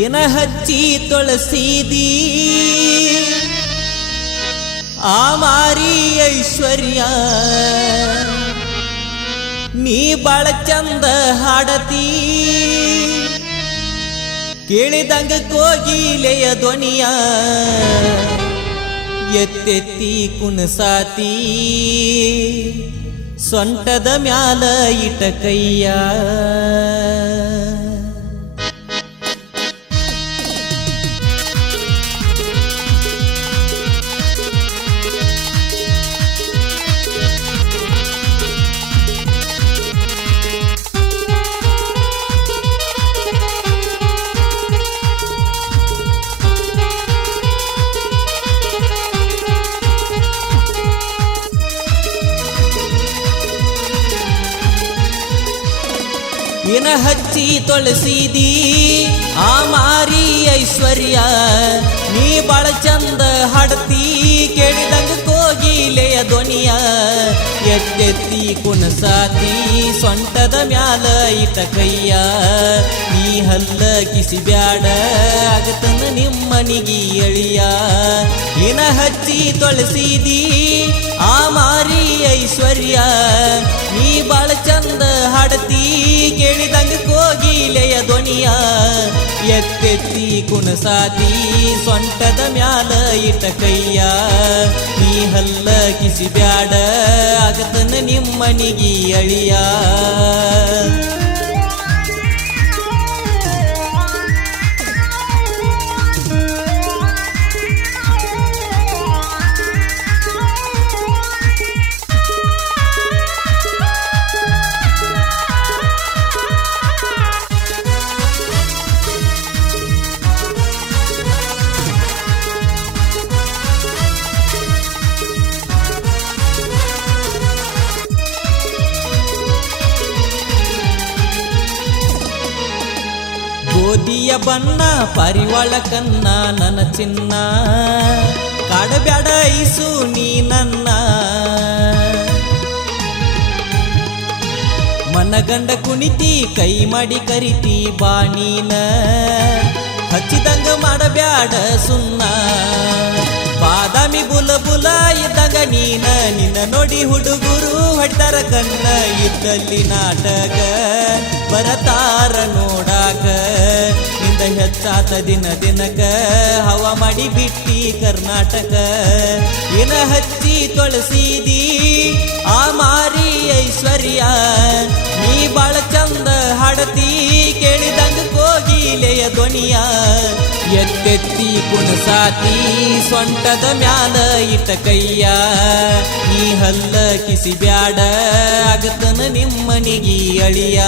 ಏನ ಹಚ್ಚಿ ತೊಳಸಿದಿ ಆ ಮಾರಿ ಐಶ್ವರ್ಯ ನೀ ಬಾಳ ಚಂದ ಹಾಡತಿ ಕೇಳಿದಂಗ ಕೋಗಿಲೆಯ ಧ್ವನಿಯ ಎತ್ತೆತ್ತಿ ಕುಣಸಾತಿ ಸೊಂಟದ ಮ್ಯಾಲ ಇಟ ಕೈಯ ಏನ ಹಚ್ಚಿ ತೊಳಸಿದಿ ಆ ಮಾರಿ ಐಶ್ವರ್ಯ ನೀ ಬಾಳ ಚಂದ ಹಾಡತಿ ಕೇಳಿದಂಗ ಕೋಗಿಲೆಯ ಧ್ವನಿಯ ಎತ್ತೆತ್ತಿ ಕುಣಸಾತಿ ಸೊಂಟದ ಮ್ಯಾಲ ಇಟ ಕೈಯ ನೀ ಹಲ್ಲ ಕಿಸಿ ಬ್ಯಾಡ ಆಗತನ ನಿಮ್ಮನಿಗಿ ಅಳಿಯ ಏನ ಹಚ್ಚಿ ತೊಳಸಿದಿ ಆ ಮಾರಿ ಐಶ್ವರ್ಯ ನೀ ಬಾಳ ಚಂದ ಹಾಡತಿ ಕೇಳಿದಂಗ ಕೋಗಿಲೆಯ ಧ್ವನಿಯ ಎತ್ತೆತ್ತಿ ಕುಣಸಾತಿ ಸೊಂಟದ ಮ್ಯಾಲ ಇಟ ಕೈಯ ನೀ ಹಲ್ಲ ಕಿಸಿ ಬ್ಯಾಡ ಆಗತನ ನಿಮ್ಮನಿಗಿ ಅಳಿಯ ಗೋಧಿಯ ಬಣ್ಣ ಪರಿವಾಳ ಕನ್ನ ನನ್ನ ಚಿನ್ನ ಕಾಡಬ್ಯಾಡ ಐಸು ನೀ ನನ್ನ ಮನಗಂಡ ಕುಣಿತಿ ಕೈ ಮಾಡಿ ಕರಿತಿ ಬಾಣೀನ ಹಚ್ಚಿದಂಗ ಮಾಡಬ್ಯಾಡ ಸುನ್ನ ಬಾದಾಮಿ ಬುಲ ಬುಲ ಇದ್ದಂಗ ನೀನ ನಿನ್ನ ನೋಡಿ ಹುಡುಗರು ಹೊಡ್ತಾರ ಕಣ್ಣ ಇದ್ದಲ್ಲಿ ನಾಟಕ ಬರತಾರ ನೋಡಾಕ ನಿಂದ ಹೆಚ್ಚಾತ ದಿನ ದಿನಕ ಹವ ಮಾಡಿ ಬಿಟ್ಟಿ ಕರ್ನಾಟಕ ಏನ ಹಚ್ಚಿ ತೊಳಸಿದಿ ಆ ಮಾರಿ ಐಶ್ವರ್ಯ ನೀ ಬಾಳ ಚಂದ ಹಾಡತಿ ಕೇಳಿದಂಗ ಕೋಗಿಲೆಯ ಧ್ವನಿಯ ಎತ್ತೆತ್ತಿ ಕುಣಸಾತಿ ಸೊಂಟದ ಮ್ಯಾಲ ಇಟ ಕೈಯ ನೀ ಹಲ್ಲ ಕಿಸಿ ಬ್ಯಾಡ ಆಗತನ ನಿಮ್ಮನಿಗಿ ಅಳಿಯ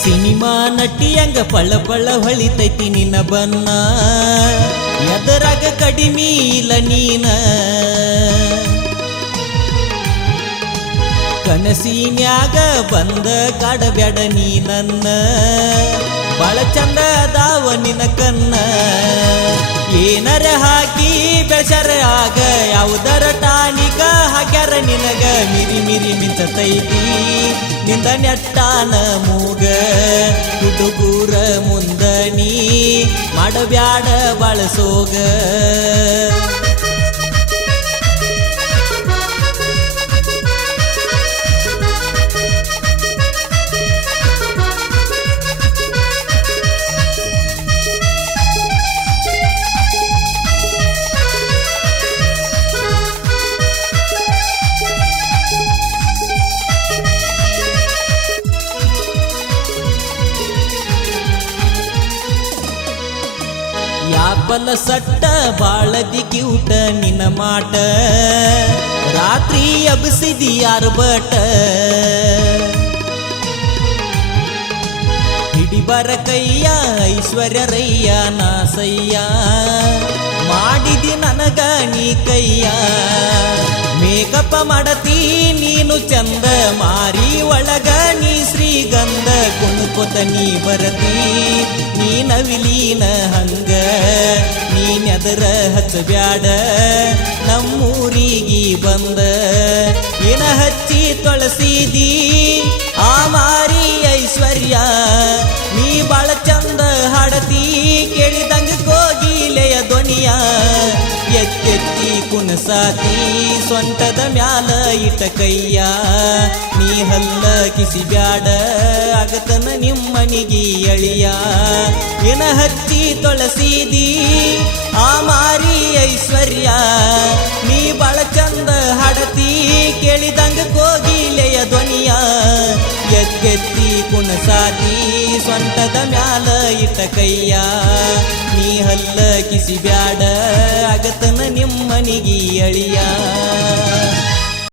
ಸಿನಿಮಾ ನಟಿಯಂಗ ಪಳ ಪಳ ಹೊಳಿತೈತಿ ನಿನ್ನ ಬನ್ನ ಎದರಾಗ ಕಡಿಮೆ ಇಲ್ಲ ನೀನ ಕನಸಿನ್ಯಾಗ ಬಂದ ಕಾಡಬ್ಯಾಡ ನೀ ನನ್ನ ಬಾಳ ಚಂದ ಅದಾವ ನಿನ್ನ ಕನ್ನ ಏನರ ಹಾಕಿ ಬೆಳಸರ ಆಗ ಯಾವುದರ ಟಾನಿಕ ಹಾಕ್ಯಾರ ನಿನಗ ಮಿರಿ ಮಿರಿ ಮಿಂಚತೈತಿ ನಿಂದ ನೆಟ್ಟಾನ ಮೂಗ ಹುಡುಗೂರ ಮುಂದ ನೀ ಮಾಡಬ್ಯಾಡ ಬಳಸೋಗ ಯಾಪಲ ಸಟ್ಟ ಬಾಳದಿ ಕ್ಯೂಟ ನಿನ್ನ ಮಾಟ ರಾತ್ರಿ ಅಬಸಿದಿ ಯಾರ ಬಟ ಹಿಡಿಬರ ಕೈಯ ಐಶ್ವರ್ಯ ರಯ್ಯ ನಾಸಯ್ಯ ಮಾಡಿದಿ ನನಗ ನೀ ಕೈಯ ಮೇಕಪ್ಪ ಮಾಡತಿ ನೀನು ಚಂದ ಮಾರಿ ಒಳಗ ನೀ ಶ್ರೀಗಂಧ ಕುಣುಕೊತ ನೀ ಬರತಿ ನೀ ನವಿಲೀನ ಹಂಗ ನೀನೆದರ ಹಚ್ಚಬ್ಯಾಡ ನಮ್ಮೂರಿಗೆ ಬಂದ ಏನ ಹಚ್ಚಿ ತೊಳಸಿದಿ ಆ ಮಾರಿ ಐಶ್ವರ್ಯ ನೀ ಬಾಳ ಚಂದ ಹಾಡತಿ ಕೇಳಿದಂಗ ಕೋಗಿಲೆಯ ಧ್ವನಿಯ ಎತ್ತೆತ್ತಿ ಕುಣಸಾತಿ ಸೊಂಟದ ಮ್ಯಾಲ ಇಟ್ಟ ಕೈಯ ನೀ ಹಲ್ಲ ಕಿಸಿ ಬ್ಯಾಡ ಆಗತನ ನಿಮ್ಮನಿಗಿ ಅಳಿಯ ಏನ ಹಚ್ಚಿ ತೊಳಸಿದಿ ಆ ಮಾರಿ ಐಶ್ವರ್ಯ ನೀ ಬಾಳ ಚಂದ ಹಾಡತಿ ಕೇಳಿದಂಗ ಕೋಗಿಲೆಯ ಧ್ವನಿಯ ಎತ್ತೆತ್ತಿ ಕುಣಸಾತಿ ಸೊಂಟದ ಮ್ಯಾಲ ಇಟ್ಟ ಕೈಯ ನೀ ಹಲ್ಲ ಕಿಸಿ ಬ್ಯಾಡ ಆಗತನ ನಿಮ್ಮನಿಗಿ ಅಳಿಯ